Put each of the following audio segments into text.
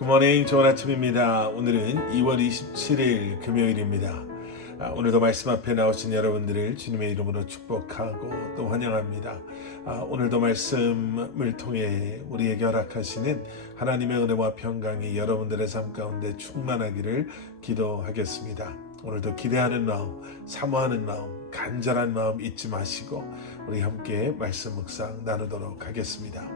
굿모닝, 좋은 아침입니다. 오늘은 2월 27일 금요일입니다. 오늘도 말씀 앞에 나오신 여러분들을 주님의 이름으로 축복하고 또 환영합니다. 오늘도 말씀을 통해 우리에게 허락하시는 하나님의 은혜와 평강이 여러분들의 삶 가운데 충만하기를 기도하겠습니다. 오늘도 기대하는 마음, 사모하는 마음, 간절한 마음 잊지 마시고 우리 함께 말씀 묵상 나누도록 하겠습니다.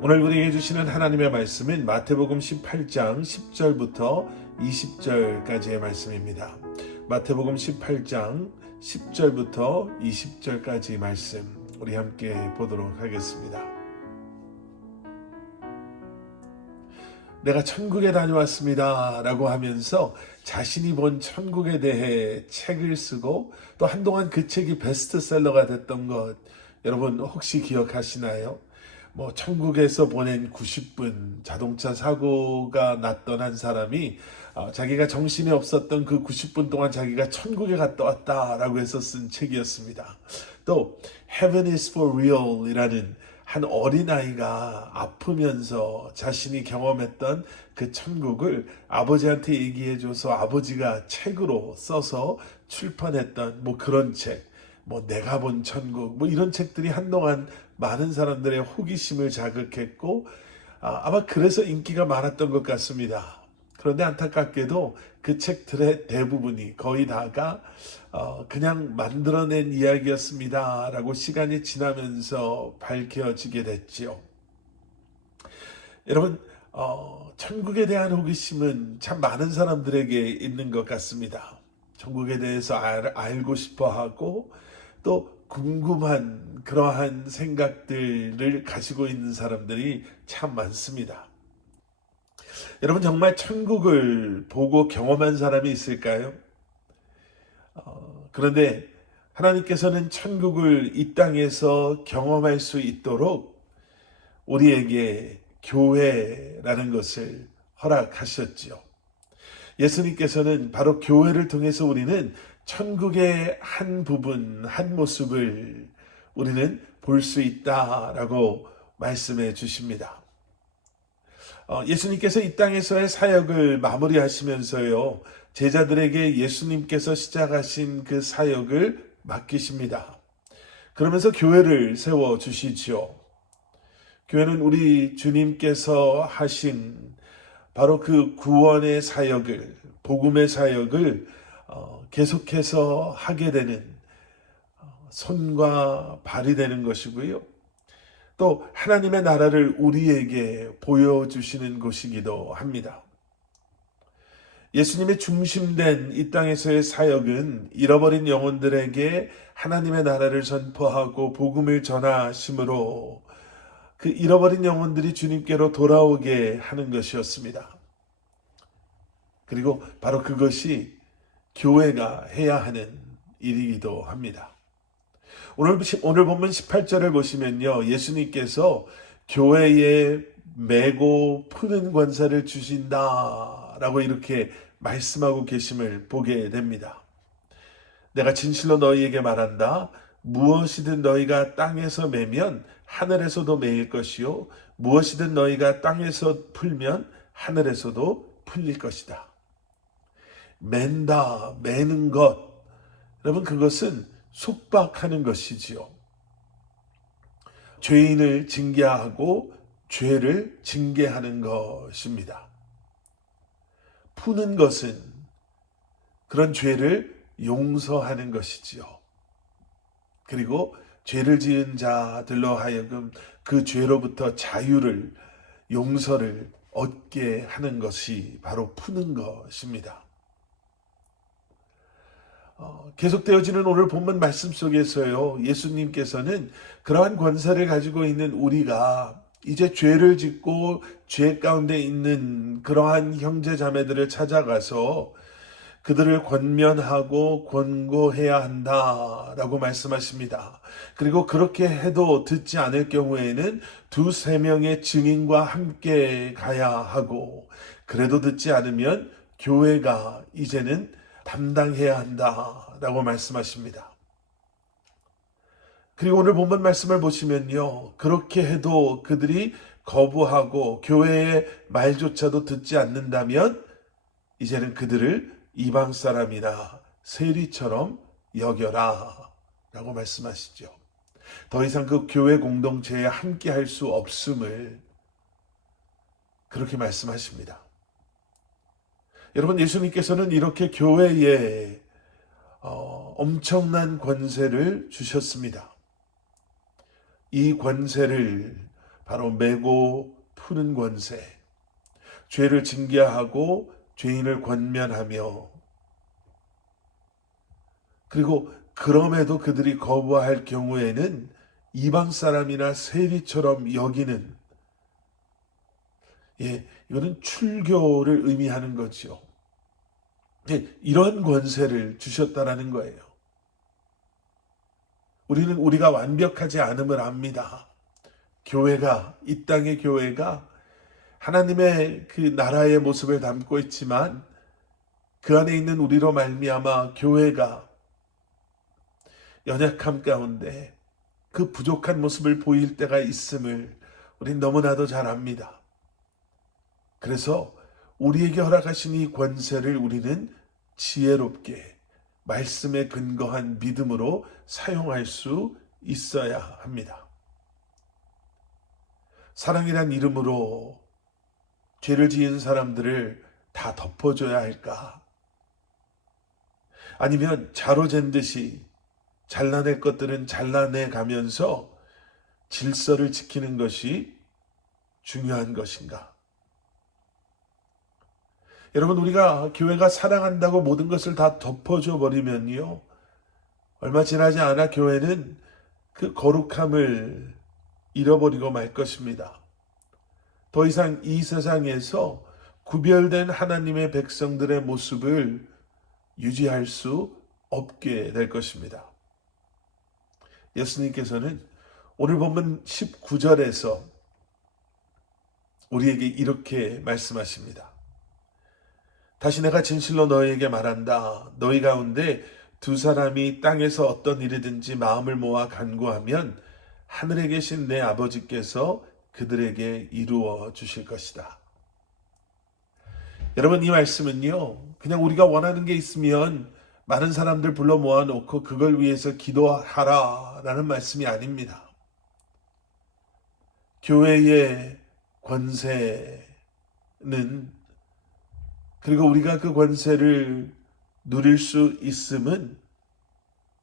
오늘 우리에게 주시는 하나님의 말씀은 마태복음 18장 10절부터 20절까지의 말씀입니다. 마태복음 18장 10절부터 20절까지 말씀 우리 함께 보도록 하겠습니다. 내가 천국에 다녀왔습니다 라고 하면서 자신이 본 천국에 대해 책을 쓰고 또 한동안 그 책이 베스트셀러가 됐던 것 여러분 혹시 기억하시나요? 천국에서 보낸 90분 자동차 사고가 났던 한 사람이 자기가 정신이 없었던 그 90분 동안 자기가 천국에 갔다 왔다라고 해서 쓴 책이었습니다. 또 Heaven is for real 이라는 한 어린아이가 아프면서 자신이 경험했던 그 천국을 아버지한테 얘기해줘서 아버지가 책으로 써서 출판했던 그런 책, 내가 본 천국, 이런 책들이 한동안 많은 사람들의 호기심을 자극했고 아마 그래서 인기가 많았던 것 같습니다. 그런데 안타깝게도 그 책들의 대부분이 거의 다가 그냥 만들어낸 이야기였습니다 라고 시간이 지나면서 밝혀지게 됐지요. 여러분 천국에 대한 호기심은 참 많은 사람들에게 있는 것 같습니다. 천국에 대해서 알고 싶어하고 또 궁금한 그러한 생각들을 가지고 있는 사람들이 참 많습니다. 여러분 정말 천국을 보고 경험한 사람이 있을까요? 그런데 하나님께서는 천국을 이 땅에서 경험할 수 있도록 우리에게 교회라는 것을 허락하셨지요. 예수님께서는 바로 교회를 통해서 우리는 천국의 한 부분, 한 모습을 우리는 볼 수 있다라고 말씀해 주십니다. 예수님께서 이 땅에서의 사역을 마무리하시면서요, 제자들에게 예수님께서 시작하신 그 사역을 맡기십니다. 그러면서 교회를 세워주시지요. 교회는 우리 주님께서 하신 바로 그 구원의 사역을, 복음의 사역을 계속해서 하게 되는 손과 발이 되는 것이고요. 또 하나님의 나라를 우리에게 보여주시는 곳이기도 합니다. 예수님의 중심된 이 땅에서의 사역은 잃어버린 영혼들에게 하나님의 나라를 선포하고 복음을 전하심으로 그 잃어버린 영혼들이 주님께로 돌아오게 하는 것이었습니다. 그리고 바로 그것이 교회가 해야 하는 일이기도 합니다. 오늘 본문 18절을 보시면요. 예수님께서 교회에 매고 푸는 권세를 주신다라고 이렇게 말씀하고 계심을 보게 됩니다. 내가 진실로 너희에게 말한다. 무엇이든 너희가 땅에서 매면 하늘에서도 매일 것이요. 무엇이든 너희가 땅에서 풀면 하늘에서도 풀릴 것이다. 맨다, 매는 것. 여러분, 그것은 속박하는 것이지요. 죄인을 징계하고 죄를 징계하는 것입니다. 푸는 것은 그런 죄를 용서하는 것이지요. 그리고 죄를 지은 자들로 하여금 그 죄로부터 자유를, 용서를 얻게 하는 것이 바로 푸는 것입니다. 계속되어지는 오늘 본문 말씀 속에서요, 예수님께서는 그러한 권세를 가지고 있는 우리가 이제 죄를 짓고 죄 가운데 있는 그러한 형제 자매들을 찾아가서 그들을 권면하고 권고해야 한다라고 말씀하십니다. 그리고 그렇게 해도 듣지 않을 경우에는 2-3명의 증인과 함께 가야 하고, 그래도 듣지 않으면 교회가 이제는 담당해야 한다라고 말씀하십니다. 그리고 오늘 본문 말씀을 보시면요, 그렇게 해도 그들이 거부하고 교회의 말조차도 듣지 않는다면 이제는 그들을 이방 사람이나 세리처럼 여겨라 라고 말씀하시죠. 더 이상 그 교회 공동체에 함께 할 수 없음을 그렇게 말씀하십니다. 여러분, 예수님께서는 이렇게 교회에 엄청난 권세를 주셨습니다. 이 권세를 바로 메고 푸는 권세, 죄를 징계하고 죄인을 권면하며, 그리고 그럼에도 그들이 거부할 경우에는 이방 사람이나 세리처럼 여기는, 이거는 출교를 의미하는 거죠. 이런 권세를 주셨다라는 거예요. 우리는 우리가 완벽하지 않음을 압니다. 교회가, 이 땅의 교회가 하나님의 그 나라의 모습을 담고 있지만 그 안에 있는 우리로 말미암아 교회가 연약함 가운데 그 부족한 모습을 보일 때가 있음을 우린 너무나도 잘 압니다. 그래서 우리에게 허락하신 이 권세를 우리는 지혜롭게 말씀에 근거한 믿음으로 사용할 수 있어야 합니다. 사랑이란 이름으로 죄를 지은 사람들을 다 덮어줘야 할까? 아니면 자로 잰 듯이 잘라낼 것들은 잘라내 가면서 질서를 지키는 것이 중요한 것인가? 여러분, 우리가 교회가 사랑한다고 모든 것을 다 덮어줘 버리면요, 얼마 지나지 않아 교회는 그 거룩함을 잃어버리고 말 것입니다. 더 이상 이 세상에서 구별된 하나님의 백성들의 모습을 유지할 수 없게 될 것입니다. 예수님께서는 오늘 본문 19절에서 우리에게 이렇게 말씀하십니다. 다시 내가 진실로 너희에게 말한다. 너희 가운데 두 사람이 땅에서 어떤 일이든지 마음을 모아 간구하면 하늘에 계신 내 아버지께서 그들에게 이루어 주실 것이다. 여러분, 이 말씀은요, 그냥 우리가 원하는 게 있으면 많은 사람들 불러 모아놓고 그걸 위해서 기도하라 라는 말씀이 아닙니다. 교회의 권세는, 그리고 우리가 그 권세를 누릴 수 있음은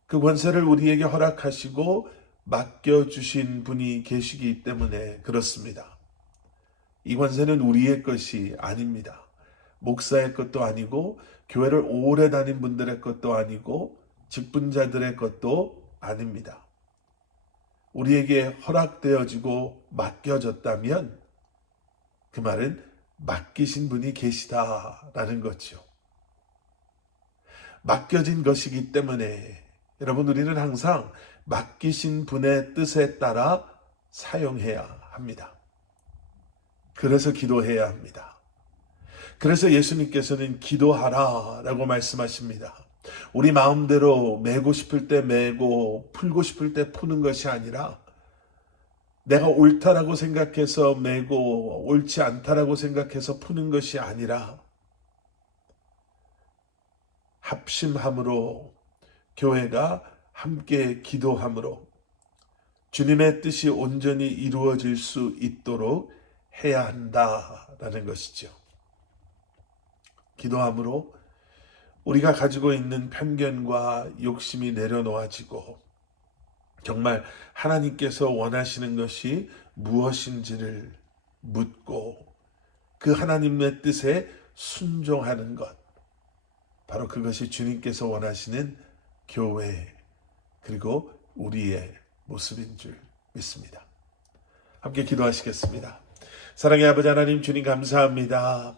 그 권세를 우리에게 허락하시고 맡겨주신 분이 계시기 때문에 그렇습니다. 이 권세는 우리의 것이 아닙니다. 목사의 것도 아니고 교회를 오래 다닌 분들의 것도 아니고 직분자들의 것도 아닙니다. 우리에게 허락되어지고 맡겨졌다면 그 말은 맡기신 분이 계시다라는 거죠. 맡겨진 것이기 때문에 여러분, 우리는 항상 맡기신 분의 뜻에 따라 사용해야 합니다. 그래서 기도해야 합니다. 그래서 예수님께서는 기도하라 라고 말씀하십니다. 우리 마음대로 매고 싶을 때 매고 풀고 싶을 때 푸는 것이 아니라 내가 옳다라고 생각해서 매고 옳지 않다라고 생각해서 푸는 것이 아니라 합심함으로, 교회가 함께 기도함으로 주님의 뜻이 온전히 이루어질 수 있도록 해야 한다라는 것이죠. 기도함으로 우리가 가지고 있는 편견과 욕심이 내려놓아지고 정말 하나님께서 원하시는 것이 무엇인지를 묻고 그 하나님의 뜻에 순종하는 것, 바로 그것이 주님께서 원하시는 교회 그리고 우리의 모습인 줄 믿습니다. 함께 기도하시겠습니다. 사랑의 아버지 하나님, 주님 감사합니다.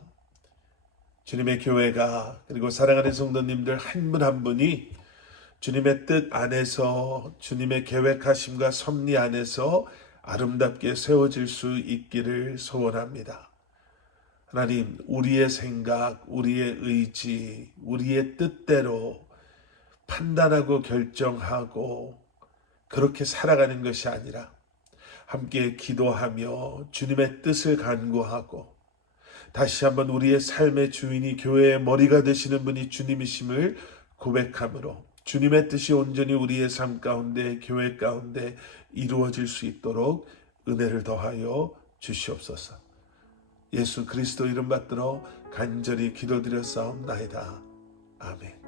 주님의 교회가, 그리고 사랑하는 성도님들 한 분 한 분이 주님의 뜻 안에서, 주님의 계획하심과 섭리 안에서 아름답게 세워질 수 있기를 소원합니다. 하나님, 우리의 생각, 우리의 의지, 우리의 뜻대로 판단하고 결정하고 그렇게 살아가는 것이 아니라 함께 기도하며 주님의 뜻을 간구하고 다시 한번 우리의 삶의 주인이 교회의 머리가 되시는 분이 주님이심을 고백함으로 주님의 뜻이 온전히 우리의 삶 가운데 교회 가운데 이루어질 수 있도록 은혜를 더하여 주시옵소서. 예수 그리스도 이름 받들어 간절히 기도드렸사옵나이다. 아멘.